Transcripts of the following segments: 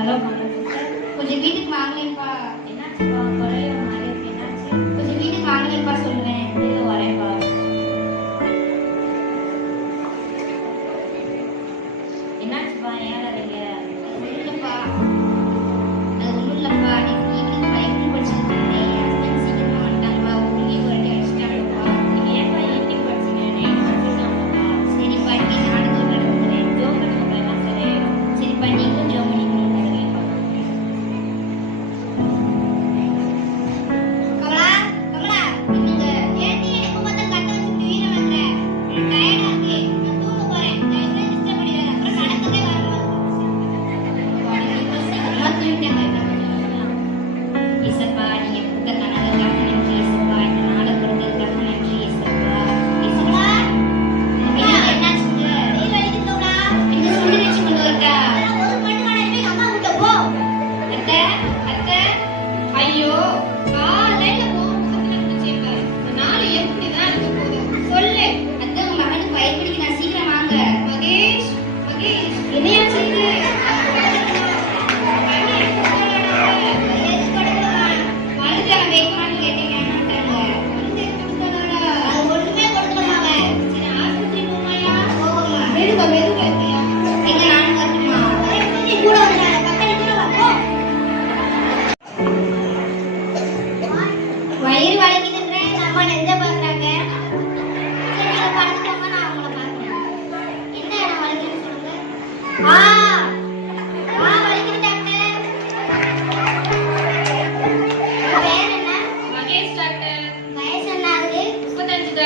Hello கொஞ்சம் வீட்டுக்கு வாங்களேன்ப்பா என்னாச்சுப்பா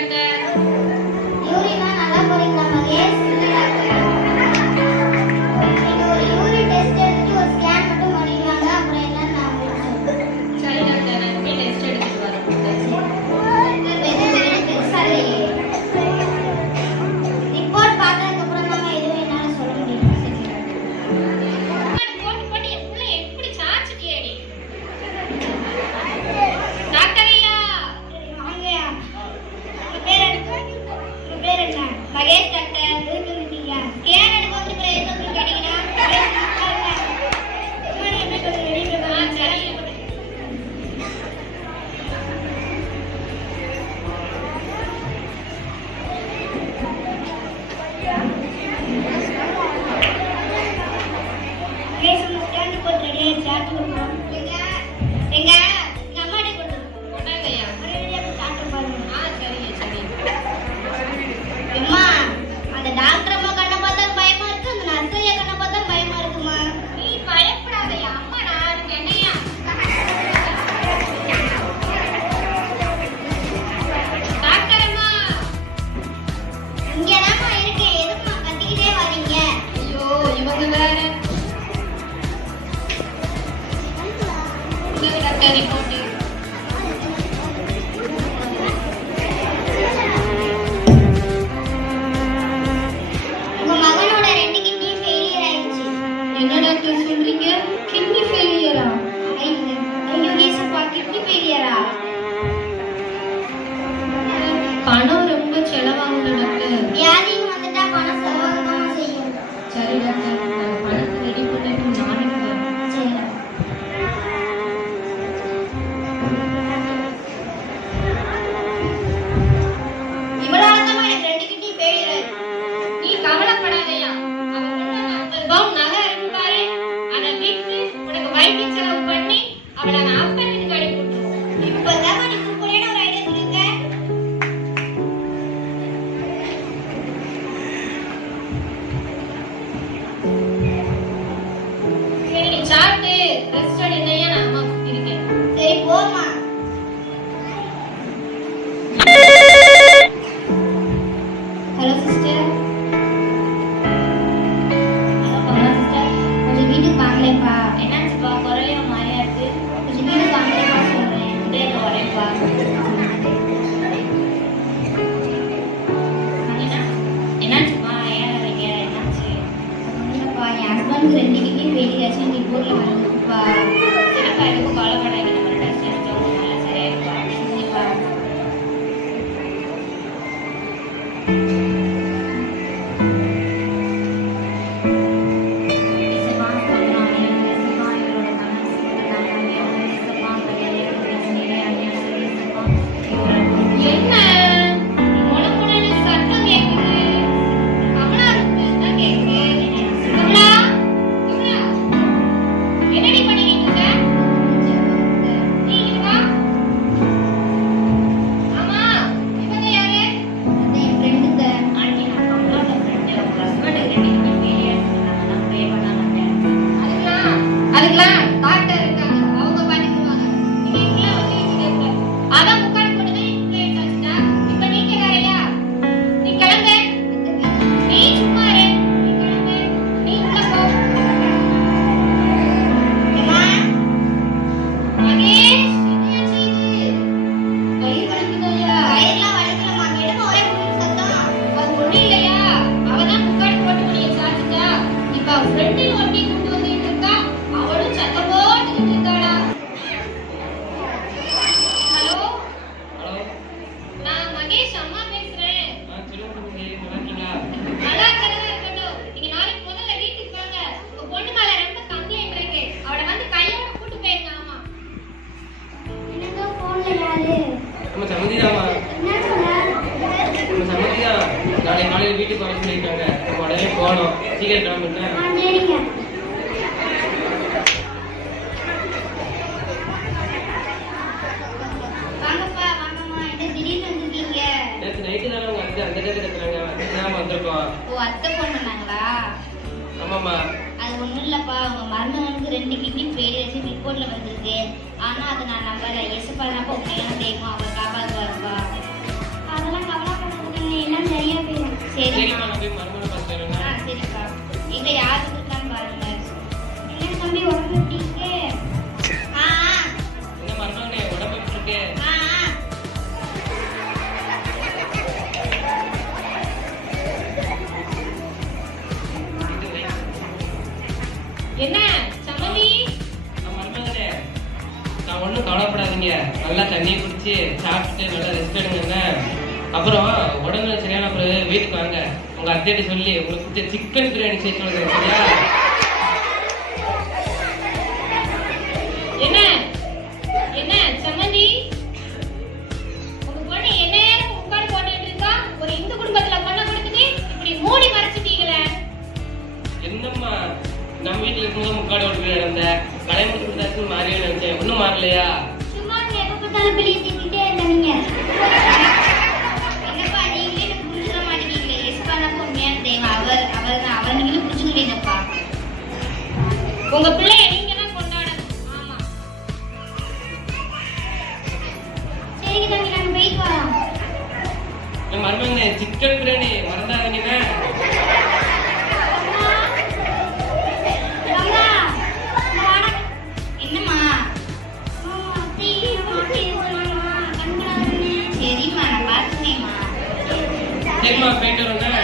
முப்பத்தஞ்சு இந்த டாக்டர் அத்தை ஃபோன் பண்ணாங்களா ஆமாம்மா. அது ஒண்ணும் இல்லப்பா. உங்க மருமகனுக்கு ரெண்டு கிட்னி ஃபெயிலியர்ஸ் ரிப்போர்ட்ல வந்திருக்கு. ஆனா அதை நான் நம்பல. எசப்பா தான்ப்பா உண்மையான தெய்வம் அவர் காப்பாத்துவாருப்பா. அதெல்லாம் கவலைப்படாதீங்க எல்லாம் சரியா போயிடும் சரி. சரிப்பா. எங்க யாருக்கு இருக்கான்னு பாருங்க. என்ன தம்பி அப்புறம் உடம்பு சரியான பிறகு வீட்டுக்கு வாங்க. உங்க அத்தையிட்ட சொல்லி உங்களுக்கு பிடிச்ச சிக்கன் பிரியாணி செய்ய சொல்லுங்க சரியா? என்ன? என்ன சம்மந்தி உங்க பொண்ணு என்ன போட்டுட்டு இருக்கா? ஒரு இந்து குடும்பத்துல பொண்ணை கொடுத்துட்டு இப்படி மூடி மறைச்சிட்டீங்களே. என்னம்மா நம்ம வீட்டுல இருக்கும்போது முக்காடு ஓட்டு நடந்த கடை முடிச்சு மாறியே நினைச்சேன் ஒன்றும் மாறலையா? சும்மா எப்ப பார்த்தாலும் வெளியே திட்டிட்டே இருந்தீங்க அவர் அவர் தான் அவர் நீங்களும் புரிஞ்சுக்கிறீங்கப்பா உங்க பிள்ளைய நீங்க தான் கொண்டாடணும். ஆமா. சரிங்க தம்பி நாங்க போயிட்டு வரோம். என் மருமகனே சிக்கன் பிரியாணி மறந்தாதீங்கண்ணே சரிம்மா நான் சரிம்மா போயிட்டு வரேண்ணே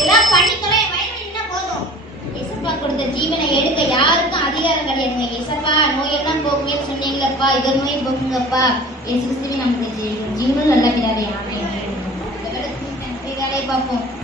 சொல்றா? ஏதாவது வயது வயிறு போதும். இயேசுப்பா கொடுத்த ஜீவனை எடுக்க யாருக்கும் அதிகாரம் கிடையாதுங்க. இயேசப்பா நோயெல்லாம் போகுமே சொன்னீங்களப்பா. இவர் நோய் போகுங்கப்பா. இயேசு கிறிஸ்துவே நமக்கு ஜீ- ஜீவன் நல்ல பிதாவே ஆமென். வேலையை பார்ப்போம்.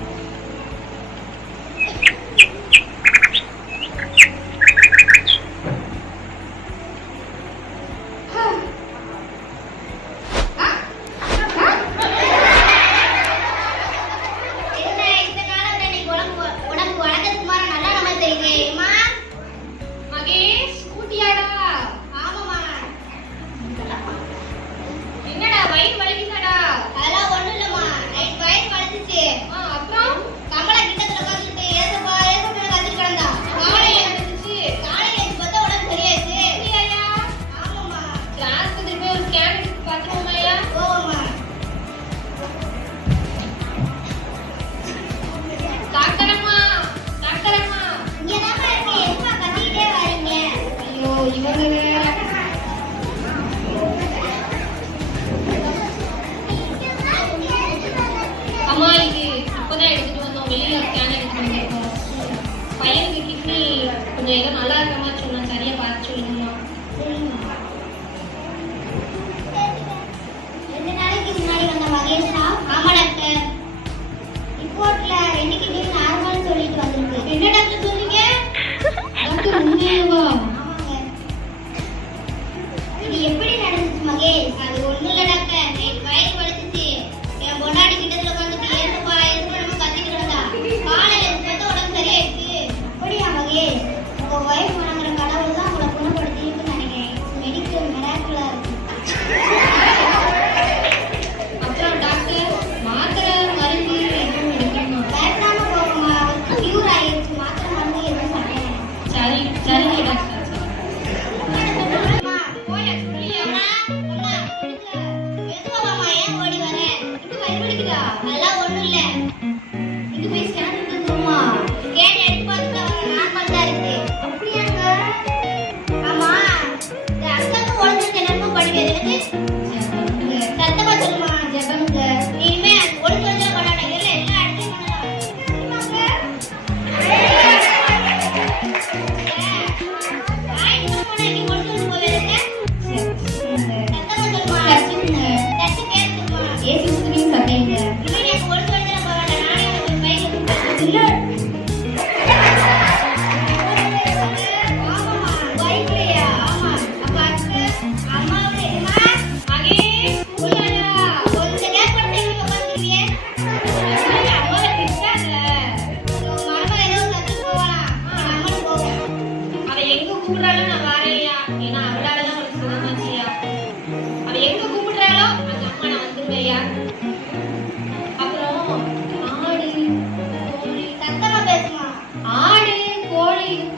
Hey.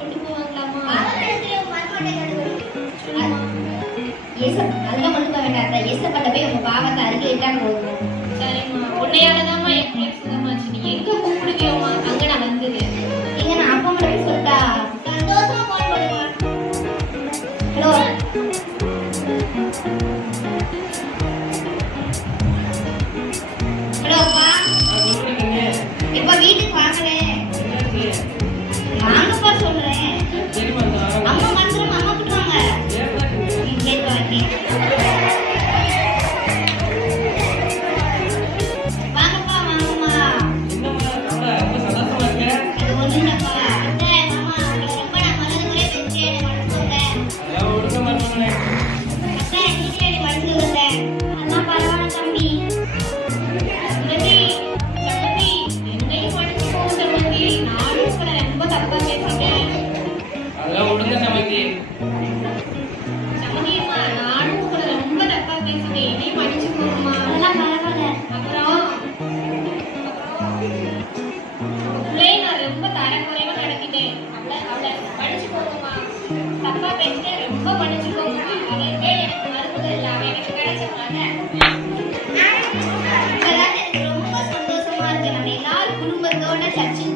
ரொம்ப சந்தோஷமா இருக்கு நம்ம எல்லாரும் குடும்பத்தோட சர்ச்சை